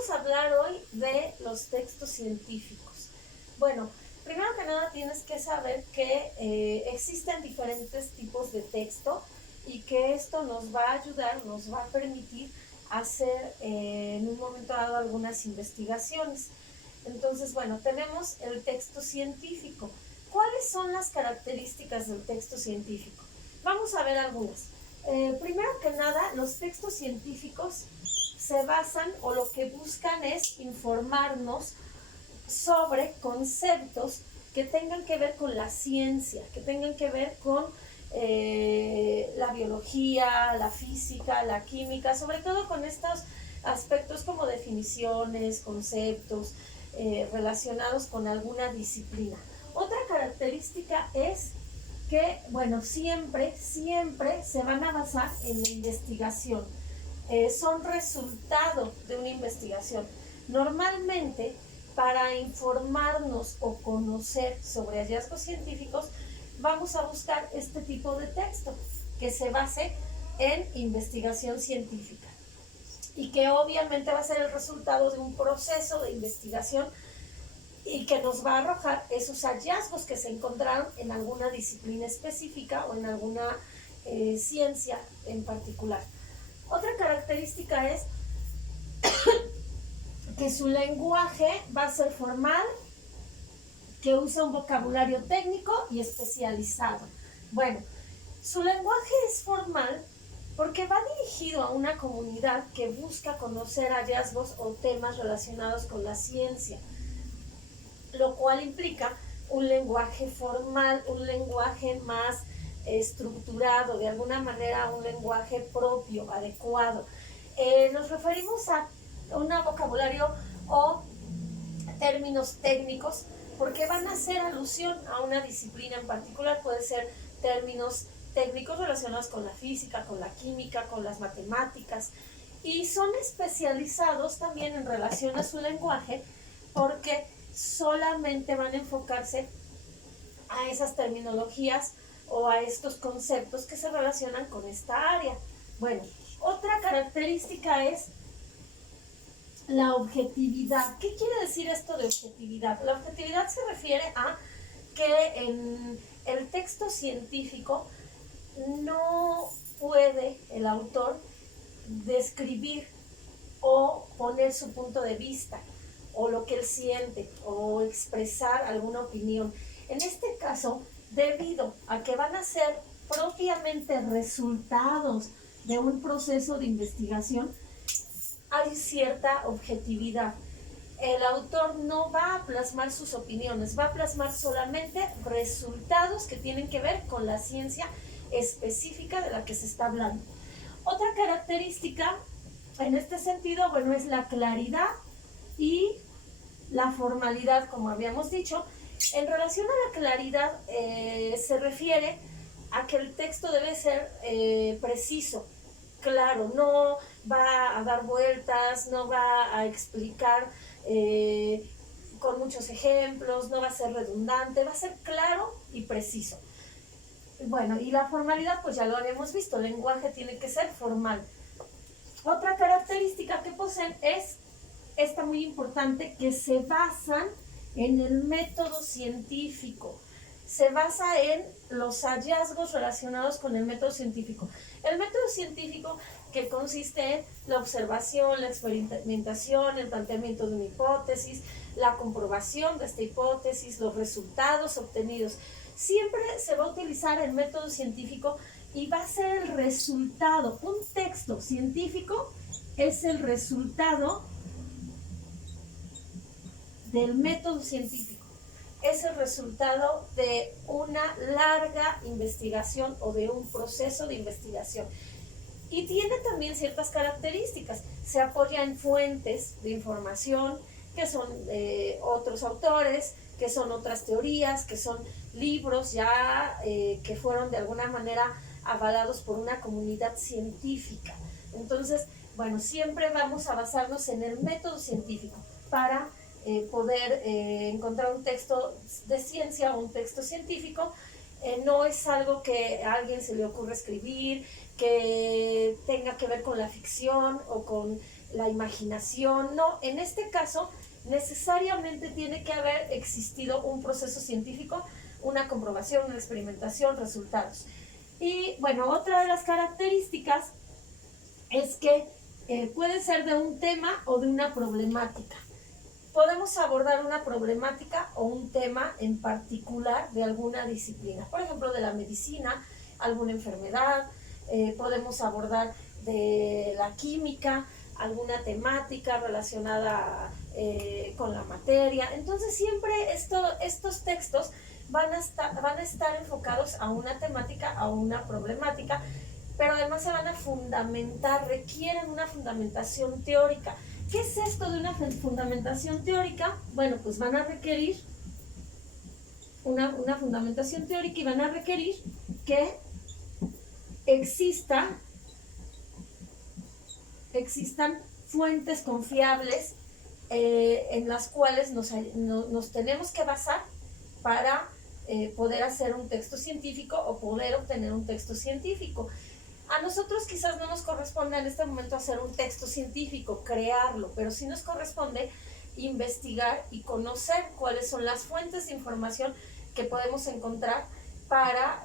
vamos a hablar hoy de los textos científicos. Bueno, primero que nada tienes que saber que existen diferentes tipos de texto y que esto nos va a ayudar, nos va a permitir hacer en un momento dado algunas investigaciones. Entonces, bueno, tenemos el texto científico. ¿Cuáles son las características del texto científico? Vamos a ver algunas. Primero que nada, los textos científicos se basan o lo que buscan es informarnos sobre conceptos que tengan que ver con la ciencia, que tengan que ver con la biología, la física, la química, sobre todo con estos aspectos como definiciones, conceptos relacionados con alguna disciplina. Otra característica es que, bueno, siempre se van a basar en la investigación. Son resultado de una investigación. Normalmente, para informarnos o conocer sobre hallazgos científicos, vamos a buscar este tipo de texto que se base en investigación científica y que obviamente va a ser el resultado de un proceso de investigación y que nos va a arrojar esos hallazgos que se encontraron en alguna disciplina específica o en alguna ciencia en particular. Otra característica es que su lenguaje va a ser formal, que usa un vocabulario técnico y especializado. Bueno, su lenguaje es formal porque va dirigido a una comunidad que busca conocer hallazgos o temas relacionados con la ciencia, lo cual implica un lenguaje formal, un lenguaje más estructurado, de alguna manera un lenguaje propio, adecuado. Nos referimos a un vocabulario o términos técnicos porque van a hacer alusión a una disciplina en particular. Puede ser términos técnicos relacionados con la física, con la química, con las matemáticas, y son especializados también en relación a su lenguaje porque solamente van a enfocarse a esas terminologías o a estos conceptos que se relacionan con esta área. Bueno, otra característica es la objetividad. ¿Qué quiere decir esto de objetividad? La objetividad se refiere a que en el texto científico no puede el autor describir o poner su punto de vista o lo que él siente o expresar alguna opinión. En este caso, debido a que van a ser propiamente resultados de un proceso de investigación, hay cierta objetividad. El autor no va a plasmar sus opiniones, va a plasmar solamente resultados que tienen que ver con la ciencia específica de la que se está hablando. Otra característica en este sentido, bueno, es la claridad y la formalidad, como habíamos dicho. En relación a la claridad, se refiere a que el texto debe ser preciso, claro, no va a dar vueltas, no va a explicar con muchos ejemplos, no va a ser redundante, va a ser claro y preciso. Bueno, y la formalidad, pues ya lo habíamos visto, el lenguaje tiene que ser formal. Otra característica que poseen es esta muy importante, que se basan en el método científico. Se basa en los hallazgos relacionados con el método científico. El método científico que consiste en la observación, la experimentación, el planteamiento de una hipótesis, la comprobación de esta hipótesis, los resultados obtenidos. Siempre se va a utilizar el método científico y va a ser el resultado. Un texto científico es el resultado del método científico. Es el resultado de una larga investigación o de un proceso de investigación. Y tiene también ciertas características. Se apoya en fuentes de información que son otros autores, que son otras teorías, que son libros ya que fueron de alguna manera avalados por una comunidad científica. Entonces, bueno, siempre vamos a basarnos en el método científico para poder encontrar un texto de ciencia o un texto científico. No es algo que a alguien se le ocurra escribir, que tenga que ver con la ficción o con la imaginación, no, en este caso necesariamente tiene que haber existido un proceso científico, una comprobación, una experimentación, resultados. Y bueno, otra de las características es que puede ser de un tema o de una problemática. Podemos abordar una problemática o un tema en particular de alguna disciplina, por ejemplo, de la medicina, alguna enfermedad, podemos abordar de la química, alguna temática relacionada con la materia. Entonces siempre estos textos van a estar enfocados a una temática, a una problemática, pero además se van a fundamentar, requieren una fundamentación teórica. ¿Qué es esto de una fundamentación teórica? Bueno, pues van a requerir una fundamentación teórica y van a requerir que existan fuentes confiables en las cuales nos tenemos que basar para poder hacer un texto científico o poder obtener un texto científico. A nosotros quizás no nos corresponde en este momento hacer un texto científico, crearlo, pero sí nos corresponde investigar y conocer cuáles son las fuentes de información que podemos encontrar para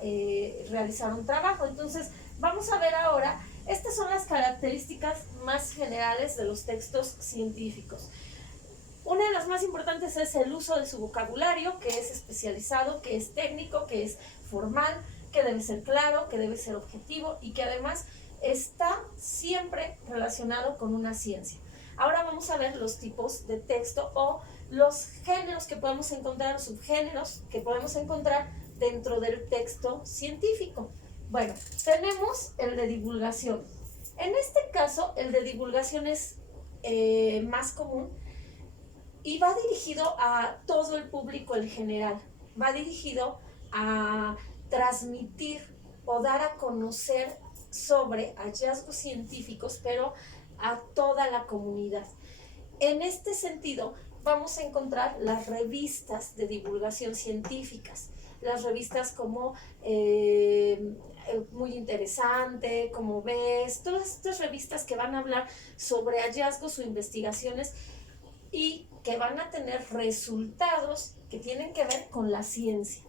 realizar un trabajo. Entonces, vamos a ver ahora, estas son las características más generales de los textos científicos. Una de las más importantes es el uso de su vocabulario, que es especializado, que es técnico, que es formal, que debe ser claro, que debe ser objetivo y que además está siempre relacionado con una ciencia. Ahora vamos a ver los tipos de texto o los géneros que podemos encontrar, los subgéneros que podemos encontrar dentro del texto científico. Bueno, tenemos el de divulgación. En este caso, el de divulgación es más común y va dirigido a todo el público en general. Va dirigido a transmitir o dar a conocer sobre hallazgos científicos, pero a toda la comunidad. En este sentido, vamos a encontrar las revistas de divulgación científicas, las revistas como Muy Interesante, Como Ves, todas estas revistas que van a hablar sobre hallazgos o investigaciones y que van a tener resultados que tienen que ver con la ciencia.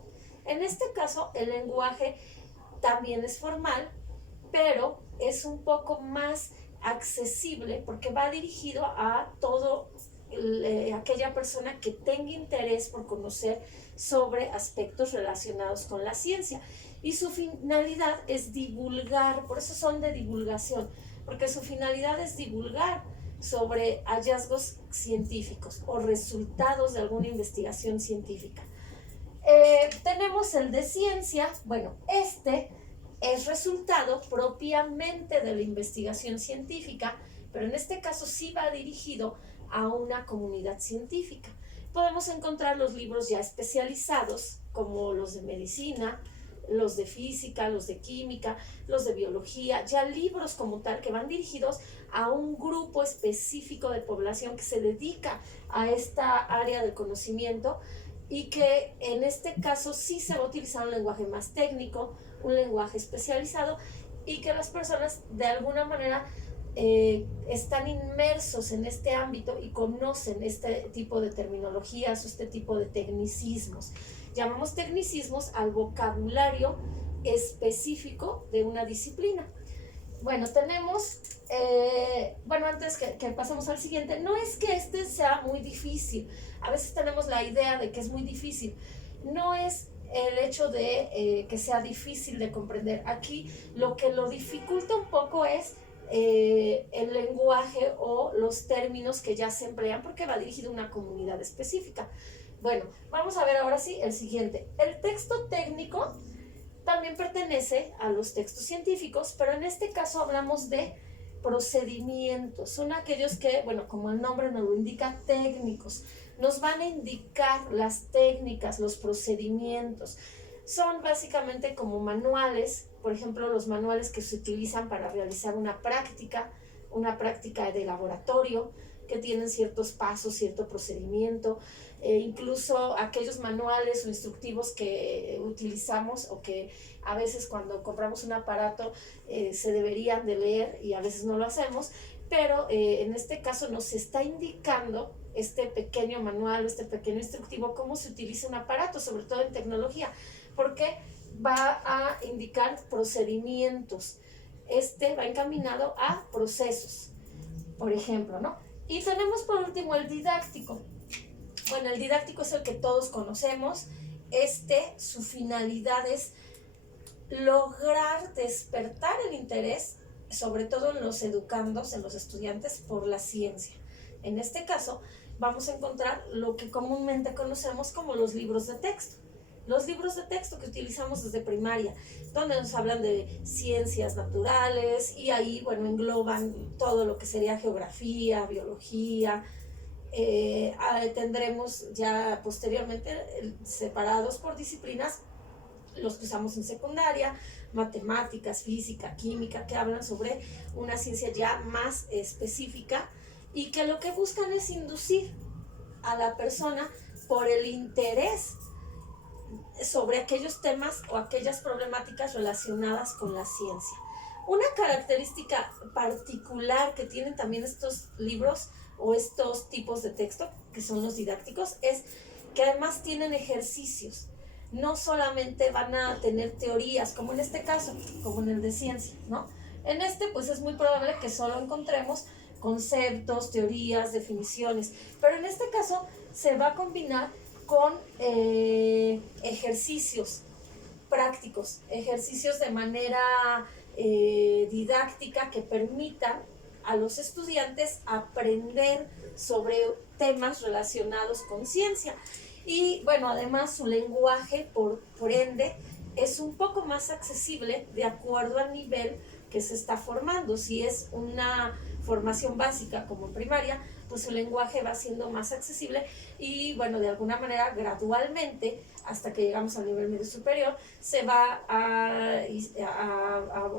En este caso, el lenguaje también es formal, pero es un poco más accesible porque va dirigido a todo aquella persona que tenga interés por conocer sobre aspectos relacionados con la ciencia. Y su finalidad es divulgar, por eso son de divulgación, porque su finalidad es divulgar sobre hallazgos científicos o resultados de alguna investigación científica. Tenemos el de ciencia. Bueno, este es resultado propiamente de la investigación científica, pero en este caso sí va dirigido a una comunidad científica. Podemos encontrar los libros ya especializados, como los de medicina, los de física, los de química, los de biología, ya libros como tal que van dirigidos a un grupo específico de población que se dedica a esta área del conocimiento y que en este caso sí se va a utilizar un lenguaje más técnico, un lenguaje especializado y que las personas de alguna manera están inmersos en este ámbito y conocen este tipo de terminologías o este tipo de tecnicismos. Llamamos tecnicismos al vocabulario específico de una disciplina. Bueno, tenemos, antes que pasemos al siguiente, no es que este sea muy difícil. A veces tenemos la idea de que es muy difícil. No es el hecho de que sea difícil de comprender. Aquí lo que lo dificulta un poco es el lenguaje o los términos que ya se emplean porque va dirigido a una comunidad específica. Bueno, vamos a ver ahora sí el siguiente. El texto técnico también pertenece a los textos científicos, pero en este caso hablamos de procedimientos. Son aquellos que, bueno, como el nombre nos lo indica, técnicos. Nos van a indicar las técnicas, los procedimientos. Son básicamente como manuales, por ejemplo, los manuales que se utilizan para realizar una práctica de laboratorio, que tienen ciertos pasos, cierto procedimiento, incluso aquellos manuales o instructivos que utilizamos o que a veces cuando compramos un aparato se deberían de leer y a veces no lo hacemos, pero en este caso nos está indicando este pequeño manual, este pequeño instructivo, cómo se utiliza un aparato, sobre todo en tecnología, porque va a indicar procedimientos. Este va encaminado a procesos, por ejemplo, ¿no? Y tenemos por último el didáctico. Bueno, el didáctico es el que todos conocemos. Su finalidad es lograr despertar el interés, sobre todo en los educandos, en los estudiantes, por la ciencia. En este caso, vamos a encontrar lo que comúnmente conocemos como los libros de texto. Los libros de texto que utilizamos desde primaria, donde nos hablan de ciencias naturales y ahí, bueno, engloban todo lo que sería geografía, biología. Tendremos ya posteriormente separados por disciplinas los que usamos en secundaria, matemáticas, física, química, que hablan sobre una ciencia ya más específica y que lo que buscan es inducir a la persona por el interés sobre aquellos temas o aquellas problemáticas relacionadas con la ciencia. Una característica particular que tienen también estos libros o estos tipos de texto, que son los didácticos, es que además tienen ejercicios. No solamente van a tener teorías, como en este caso, como en el de ciencia, ¿no? En este, pues es muy probable que solo encontremos conceptos, teorías, definiciones, pero en este caso se va a combinar con ejercicios prácticos, ejercicios de manera didáctica que permitan a los estudiantes aprender sobre temas relacionados con ciencia. Y bueno, además su lenguaje, por ende, es un poco más accesible de acuerdo al nivel que se está formando. Si es una formación básica como primaria, pues su lenguaje va siendo más accesible y bueno, de alguna manera gradualmente, hasta que llegamos al nivel medio superior, se va a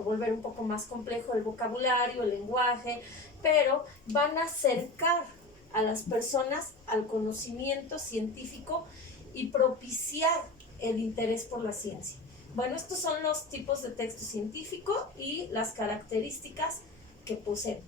volver un poco más complejo el vocabulario, el lenguaje, pero van a acercar a las personas al conocimiento científico y propiciar el interés por la ciencia. Bueno, estos son los tipos de texto científico y las características que poseen.